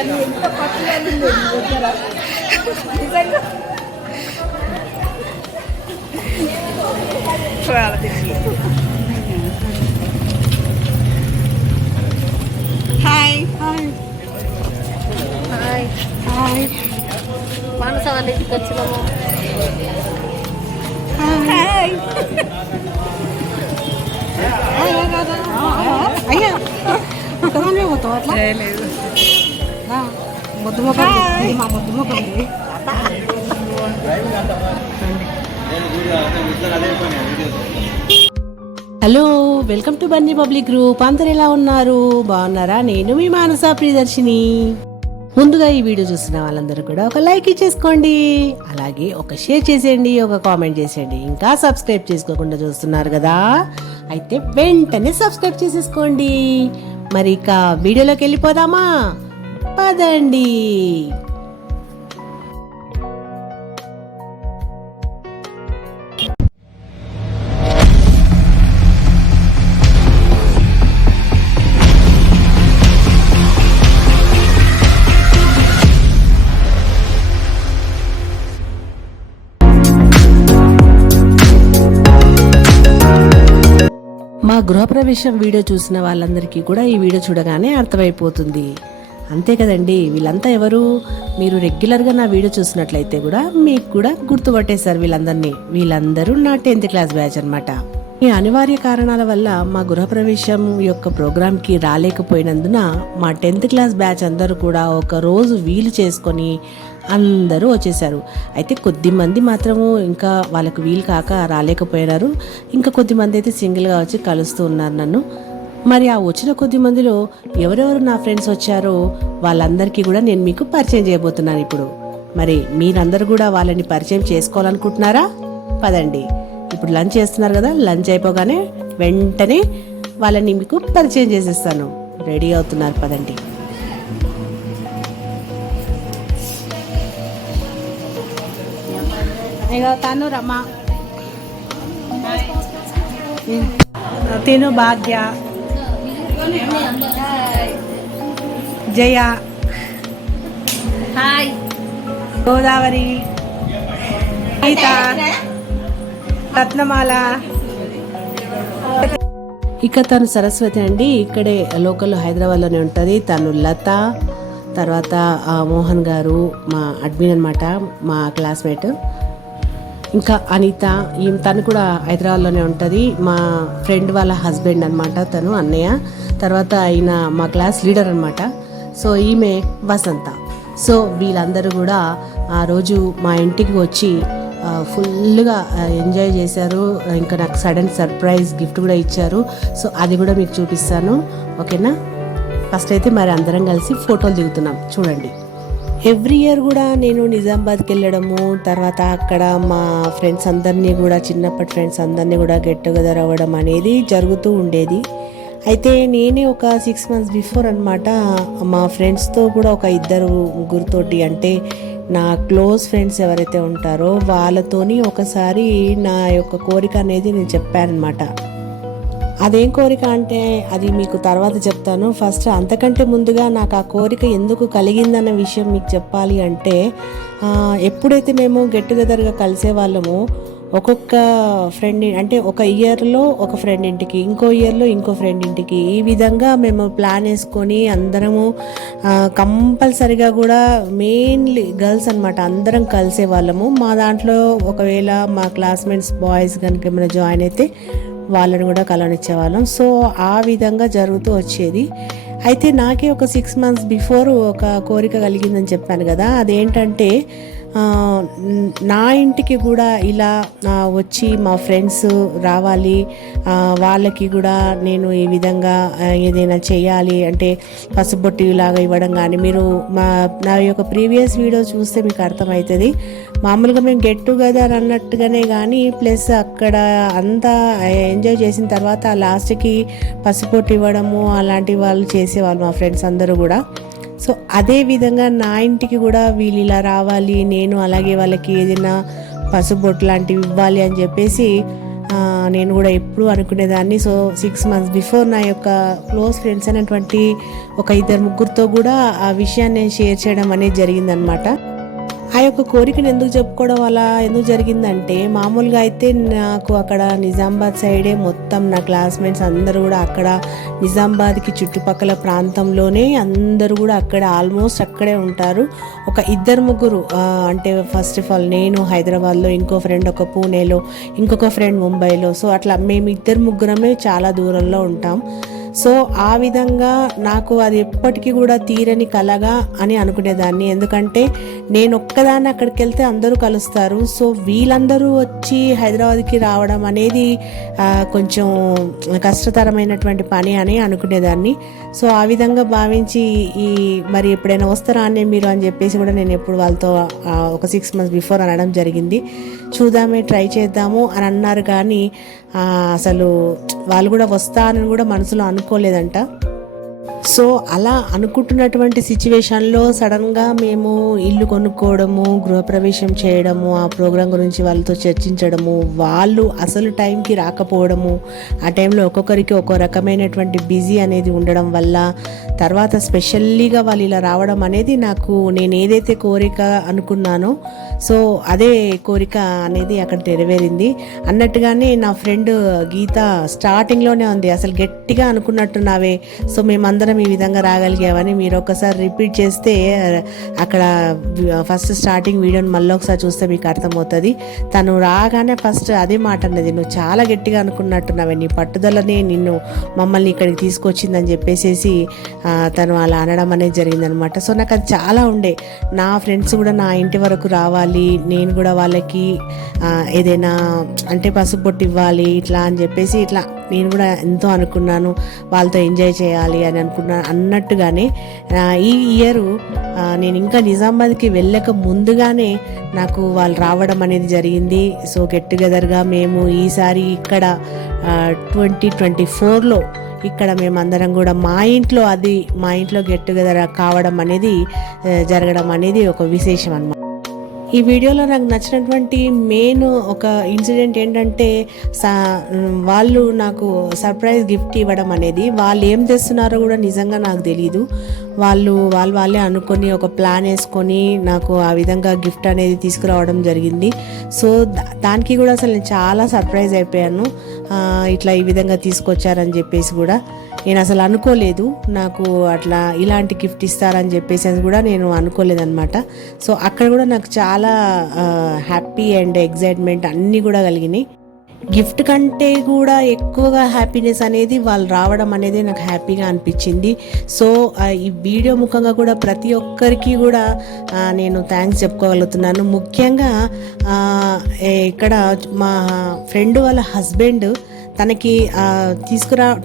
ఎంత పట్టుదల నిజంగా హాయ్ హాయ్ హాయ్ హాయ్ మానస వాళ్ళ ఇంటికి వచ్చినాము. హాయ్ అయ్యా ఒకదానే పోతావు అట్లా లేదు. ముద్దు మొక్కలు మా ముద్దు మొక్కలు hello, welcome to Bunny public group. అందరు ఎలా ఉన్నారు? బాగున్నారా? నేను మీ మానస ప్రియదర్శిని. ముందుగా ఈ వీడియో చూసిన వాళ్ళందరూ కూడా ఒక లైక్ ఇచ్చేసుకోండి, అలాగే ఒక షేర్ చేసేయండి, ఒక కామెంట్ చేసేయండి. ఇంకా సబ్స్క్రైబ్ చేసుకోకుండా చూస్తున్నారు కదా, అయితే వెంటనే సబ్స్క్రైబ్ చేసేసుకోండి. మరి ఇక వీడియోలోకి వెళ్ళిపోదామా? పదండి. మా గృహప్రవేశం వీడియో చూసిన వాళ్ళందరికీ కూడా ఈ వీడియో చూడగానే అర్థమైపోతుంది. అంతే కదండి, వీళ్ళంతా ఎవరు? మీరు రెగ్యులర్గా నా వీడియో చూసినట్లయితే కూడా మీకు కూడా గుర్తుపట్టేశారు వీళ్ళందరినీ. వీళ్ళందరూ నా 10th క్లాస్ బ్యాచ్ అనమాట. ఈ అనివార్య కారణాల వల్ల మా గృహప్రవేశం యొక్క ప్రోగ్రాంకి రాలేకపోయినందున మా 10th క్లాస్ బ్యాచ్ అందరూ కూడా ఒక రోజు వీలు చేసుకొని అందరూ వచ్చేసారు. అయితే కొద్దిమంది మాత్రము ఇంకా వాళ్ళకు వీలు కాక రాలేకపోయినారు. ఇంకా కొద్దిమంది అయితే సింగిల్గా వచ్చి కలుస్తూ ఉన్నారు నన్ను. మరి ఆ వచ్చిన కొద్ది మందిలో ఎవరెవరు నా ఫ్రెండ్స్ వచ్చారో వాళ్ళందరికీ కూడా నేను మీకు పరిచయం చేయబోతున్నాను ఇప్పుడు. మరి మీరందరూ కూడా వాళ్ళని పరిచయం చేసుకోవాలనుకుంటున్నారా? పదండి, ఇప్పుడు లంచ్ చేస్తున్నారు కదా, లంచ్ అయిపోగానే వెంటనే వాళ్ళని మీకు పరిచయం చేసేస్తాను. రెడీ అవుతున్నారు, పదండి. ఇక తను రమ్మ, తిను భాగ్య, జయ, హాయ్ గోదావరి, గీత, రత్నమాల. ఇక తను సరస్వతి అండి, ఇక్కడే లోకల్ హైదరాబాద్లోనే ఉంటుంది. తను లత, తర్వాత మోహన్ గారు మా అడ్మిన్ అనమాట, మా క్లాస్మేట్. ఇంకా అనిత, తను కూడా హైదరాబాద్లోనే ఉంటుంది. మా ఫ్రెండ్ వాళ్ళ హస్బెండ్ అనమాట తను, అన్నయ్య. తర్వాత ఆయన మా క్లాస్ లీడర్ అనమాట. సో ఈమె వసంత. సో వీళ్ళందరూ కూడా ఆ రోజు మా ఇంటికి వచ్చి ఫుల్గా ఎంజాయ్ చేశారు. ఇంకా నాకు సడన్ సర్ప్రైజ్ గిఫ్ట్ కూడా ఇచ్చారు. సో అది కూడా మీకు చూపిస్తాను, ఓకేనా? ఫస్ట్ అయితే మరి అందరం కలిసి ఫోటోలు దిగుతున్నాం, చూడండి. ఎవ్రీ ఇయర్ కూడా నేను నిజామాబాద్కి వెళ్ళడము, తర్వాత అక్కడ మా ఫ్రెండ్స్ అందరినీ కూడా, చిన్నప్పటి ఫ్రెండ్స్ అందరినీ కూడా గెట్ టుగెదర్ అవ్వడం అనేది జరుగుతూ ఉండేది. అయితే నేనే ఒక 6 months బిఫోర్ అనమాట మా ఫ్రెండ్స్తో కూడా ఒక 2-3 అంటే నా క్లోజ్ ఫ్రెండ్స్ ఎవరైతే ఉంటారో వాళ్ళతోని ఒకసారి నా యొక్క కోరిక అనేది నేను చెప్పానమాట. అదేం కోరిక అంటే అది మీకు తర్వాత చెప్తాను. ఫస్ట్ అంతకంటే ముందుగా నాకు ఆ కోరిక ఎందుకు కలిగిందన్న విషయం మీకు చెప్పాలి అంటే, ఎప్పుడైతే మేము గెట్ టుగెదర్గా కలిసే వాళ్ళమో ఒక్కొక్క ఫ్రెండ్ అంటే ఒక ఇయర్లో ఒక ఫ్రెండ్ ఇంటికి, ఇంకో ఇయర్లో ఇంకో ఫ్రెండ్ ఇంటికి, ఈ విధంగా మేము ప్లాన్ వేసుకొని అందరము కంపల్సరిగా కూడా మెయిన్లీ గర్ల్స్ అనమాట అందరం కలిసే వాళ్ళము. మా దాంట్లో ఒకవేళ మా క్లాస్మేట్స్ బాయ్స్ కనుక ఏమైనా జాయిన్ అయితే వాళ్ళని కూడా కలవనిచ్చేవాళ్ళం. సో ఆ విధంగా జరుగుతూ వచ్చేది. అయితే నాకే ఒక 6 months బిఫోర్ ఒక కోరిక కలిగిందని చెప్పాను కదా, అదేంటంటే నా ఇంటికి కూడా ఇలా వచ్చి మా ఫ్రెండ్స్ రావాలి, వాళ్ళకి కూడా నేను ఈ విధంగా ఏదైనా చేయాలి అంటే పసుబొట్టి లాగా ఇవ్వడం కానీ, మీరు నా యొక్క ప్రీవియస్ వీడియో చూస్తే మీకు అర్థమవుతుంది. మామూలుగా మేము గెట్ టుగెదర్ అన్నట్టుగానే కానీ ప్లస్ అక్కడ అంతా ఎంజాయ్ చేసిన తర్వాత లాస్ట్కి పసుపొట్టి ఇవ్వడము అలాంటి వాళ్ళు చేసేవాళ్ళు మా ఫ్రెండ్స్ అందరూ కూడా. సో అదే విధంగా నా ఇంటికి కూడా వీళ్ళు ఇలా రావాలి, నేను అలాగే వాళ్ళకి ఏదైనా పసుబొట్టు లాంటివి ఇవ్వాలి అని చెప్పేసి నేను కూడా ఎప్పుడు అనుకునేదాన్ని. సో 6 months బిఫోర్ నా యొక్క క్లోజ్ ఫ్రెండ్స్ అయినటువంటి ఒక 2-3 కూడా ఆ విషయాన్ని నేను షేర్ చేయడం అనేది జరిగిందనమాట. ఆ యొక్క కోరికను ఎందుకు చెప్పుకోవడం అలా ఎందుకు జరిగిందంటే, మామూలుగా అయితే నాకు అక్కడ నిజామాబాద్ సైడే మొత్తం నా క్లాస్మేట్స్ అందరూ కూడా అక్కడ నిజామాబాద్కి చుట్టుపక్కల ప్రాంతంలోనే అందరూ కూడా అక్కడ ఆల్మోస్ట్ అక్కడే ఉంటారు. ఒక 2-3 అంటే ఫస్ట్ ఆఫ్ ఆల్ నేను హైదరాబాద్లో, ఇంకో ఫ్రెండ్ ఒక పూణేలో, ఇంకొక ఫ్రెండ్ ముంబైలో. సో అట్లా మేము 2-3 చాలా దూరంలో ఉంటాం. సో ఆ విధంగా నాకు అది ఎప్పటికీ కూడా తీరని కలగా అని అనుకునేదాన్ని. ఎందుకంటే నేను ఒక్కదాన్ని అక్కడికి వెళ్తే అందరూ కలుస్తారు. సో వీళ్ళందరూ వచ్చి హైదరాబాద్కి రావడం అనేది కొంచెం కష్టతరమైనటువంటి పని అని అనుకునేదాన్ని. సో ఆ విధంగా భావించి మరి ఎప్పుడైనా వస్తారా అని మీరు అని చెప్పేసి కూడా నేను ఎప్పుడు వాళ్ళతో ఒక 6 months బిఫోర్ అనడం జరిగింది. చూద్దామే, ట్రై చేద్దాము అని అన్నారు. కానీ అసలు వాళ్ళు కూడా వస్తా అని కూడా మనసులో అనుకోలేదంట. సో అలా అనుకుంటున్నటువంటి సిచ్యువేషన్లో సడన్గా మేము ఇల్లు కొనుక్కోవడము, గృహప్రవేశం చేయడము, ఆ ప్రోగ్రాం గురించి వాళ్ళతో చర్చించడము, వాళ్ళు అసలు టైంకి రాకపోవడము, ఆ టైంలో ఒక్కొక్కరికి ఒక్కో రకమైనటువంటి బిజీ అనేది ఉండడం వల్ల, తర్వాత స్పెషల్లీగా వాళ్ళు ఇలా రావడం అనేది నాకు నేను ఏదైతే కోరిక అనుకున్నానో సో అదే కోరిక అనేది అక్కడ నెరవేరింది. అన్నట్టుగానే నా ఫ్రెండ్ గీత స్టార్టింగ్లోనే ఉంది, అసలు గట్టిగా అనుకున్నట్టున్నావే, సో మేమందరం ఈ విధంగా రాగలిగామని. మీరు ఒకసారి రిపీట్ చేస్తే అక్కడ ఫస్ట్ స్టార్టింగ్ వీడియోని మళ్ళీ ఒకసారి చూస్తే మీకు అర్థమవుతుంది. తను రాగానే ఫస్ట్ అదే మాట అన్నది, నువ్వు చాలా గట్టిగా అనుకున్నట్టున్నావే, నీ పట్టుదలనే నిన్ను మమ్మల్ని ఇక్కడికి తీసుకొచ్చిందని చెప్పేసి తను అలా అనడం అనేది జరిగిందనమాట. సో నాకు అది చాలా ఉండే, నా ఫ్రెండ్స్ కూడా నా ఇంటి వరకు రావాలి, నేను కూడా వాళ్ళకి ఏదైనా అంటే పసుపు పొట్టు ఇవ్వాలి ఇట్లా అని చెప్పేసి ఇట్లా నేను కూడా ఎంతో అనుకున్నాను, వాళ్ళతో ఎంజాయ్ చేయాలి అని అనుకున్నాను. అన్నట్టుగానే ఈ ఇయర్ నేను ఇంకా నిజామాబాద్కి వెళ్ళక ముందుగానే నాకు వాళ్ళు రావడం అనేది జరిగింది. సో గెట్ టుగెదర్గా మేము ఈసారి ఇక్కడ 2024లో ఇక్కడ మేమందరం కూడా మా ఇంట్లో గెట్ టుగెదర్ కావడం అనేది జరగడం అనేది ఒక విశేషం అన్నమాట. ఈ వీడియోలో నాకు నచ్చినటువంటి మెయిన్ ఒక ఇన్సిడెంట్ ఏంటంటే వాళ్ళు నాకు సర్ప్రైజ్ గిఫ్ట్ ఇవ్వడం అనేది. వాళ్ళు ఏం తెస్తున్నారో కూడా నిజంగా నాకు తెలీదు. వాళ్ళే అనుకొని ఒక ప్లాన్ వేసుకొని నాకు ఆ విధంగా గిఫ్ట్ అనేది తీసుకురావడం జరిగింది. సో దానికి కూడా అసలు నేను చాలా సర్ప్రైజ్ అయిపోయాను, ఇట్లా ఈ విధంగా తీసుకొచ్చారని చెప్పేసి కూడా నేను అసలు అనుకోలేదు. నాకు అట్లా ఇలాంటి గిఫ్ట్ ఇస్తారని చెప్పేసి అది కూడా నేను అనుకోలేదన్నమాట. సో అక్కడ కూడా నాకు చాలా హ్యాపీ అండ్ ఎగ్జైట్మెంట్ అన్నీ కూడా కలిగినాయి. గిఫ్ట్ కంటే కూడా ఎక్కువగా హ్యాపీనెస్ అనేది వాళ్ళు రావడం అనేది నాకు హ్యాపీగా అనిపించింది. సో ఈ వీడియో ముఖంగా కూడా ప్రతి ఒక్కరికి కూడా నేను థ్యాంక్స్ చెప్పుకోగలుగుతున్నాను. ముఖ్యంగా ఇక్కడ మా ఫ్రెండ్ వాళ్ళ హస్బెండ్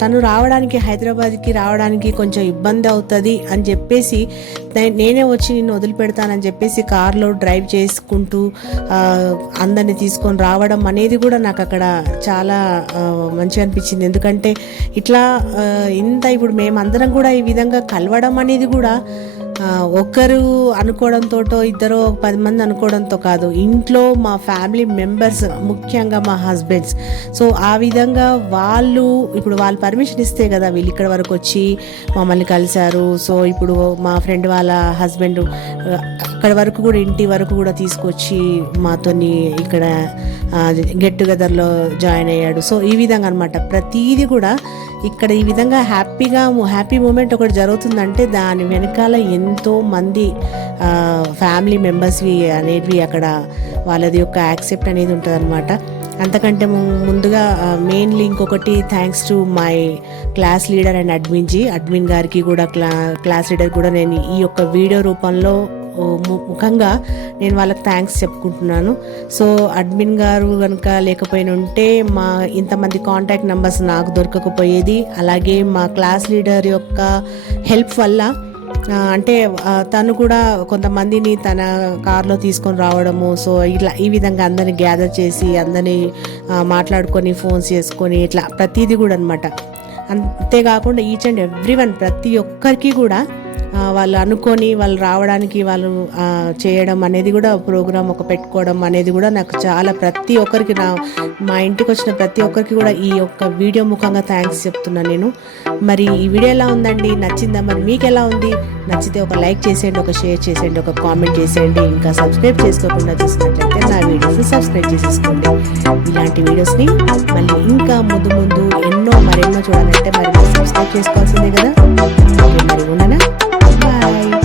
తను రావడానికి హైదరాబాద్కి రావడానికి కొంచెం ఇబ్బంది అవుతుంది అని చెప్పేసి నేనే వచ్చి నిన్ను వదిలిపెడతానని చెప్పేసి కార్లో డ్రైవ్ చేసుకుంటూ అందరిని తీసుకొని రావడం అనేది కూడా నాకు అక్కడ చాలా మంచిగా అనిపించింది. ఎందుకంటే ఇట్లా ఇప్పుడు మేమందరం కూడా ఈ విధంగా కలవడం అనేది కూడా ఒకరు అనుకోవడంతో, 2-10 మంది అనుకోవడంతో కాదు, ఇంట్లో మా ఫ్యామిలీ మెంబర్స్, ముఖ్యంగా మా హస్బెండ్స్. సో ఆ విధంగా వాళ్ళు పర్మిషన్ ఇస్తే కదా వీళ్ళు ఇక్కడ వరకు వచ్చి మమ్మల్ని కలిశారు. సో ఇప్పుడు మా ఫ్రెండ్ వాళ్ళ హస్బెండ్ అక్కడ వరకు కూడా ఇంటి వరకు కూడా తీసుకొచ్చి మాతోని ఇక్కడ గెట్ టుగెదర్లో జాయిన్ అయ్యాడు. సో ఈ విధంగా అనమాట ప్రతీది కూడా ఇక్కడ ఈ విధంగా హ్యాపీ మూమెంట్ ఒకటి జరుగుతుందంటే దాని వెనకాల ఎంతో మంది ఫ్యామిలీ మెంబర్స్వి అనేవి అక్కడ వాళ్ళది యొక్క యాక్సెప్ట్ అనేది ఉంటుంది అనమాట. అంతకంటే ముందుగా మెయిన్లీ ఇంకొకటి thanks to my class leader and admin గారికి కూడా క్లాస్ లీడర్ కూడా నేను ఈ యొక్క వీడియో రూపంలో ముఖంగా నేను వాళ్ళకి థ్యాంక్స్ చెప్పుకుంటున్నాను. సో అడ్మిన్ గారు కనుక లేకపోయిన ఉంటే ఇంతమంది కాంటాక్ట్ నెంబర్స్ నాకు దొరకకపోయేది. అలాగే మా క్లాస్ లీడర్ యొక్క హెల్ప్ వల్ల అంటే తను కూడా కొంతమందిని తన కార్లో తీసుకొని రావడము. సో ఇట్లా ఈ విధంగా అందరిని గ్యాదర్ చేసి అందరినీ మాట్లాడుకొని ఫోన్స్ చేసుకొని ఇట్లా ప్రతిదీ కూడా అనమాట. అంతేకాకుండా ఈచ్ అండ్ ఎవ్రీవన్ ప్రతి ఒక్కరికి కూడా వాళ్ళు అనుకొని వాళ్ళు రావడానికి వాళ్ళు చేయడం అనేది కూడా ప్రోగ్రామ్ ఒక పెట్టుకోవడం అనేది కూడా నాకు చాలా ప్రతి ఒక్కరికి మా ఇంటికి వచ్చిన ప్రతి ఒక్కరికి కూడా ఈ యొక్క వీడియో ముఖంగా థ్యాంక్స్ చెప్తున్నాను నేను. మరి ఈ వీడియో ఎలా ఉందండి, నచ్చిందా? మరి మీకు ఎలా ఉంది? నచ్చితే ఒక లైక్ చేసేయండి, ఒక షేర్ చేసేయండి, ఒక కామెంట్ చేసేయండి. ఇంకా సబ్స్క్రైబ్ చేసుకోకుండా చూసినట్లయితే నా వీడియోస్ని సబ్స్క్రైబ్ చేసేసుకోండి. ఇలాంటి వీడియోస్ని మళ్ళీ ఇంకా ముందు మరెన్నో చూడాలంటే మరి సబ్స్క్రైబ్ చేసుకోవాల్సిందే కదా. మరి ఉండనా? బాయ్.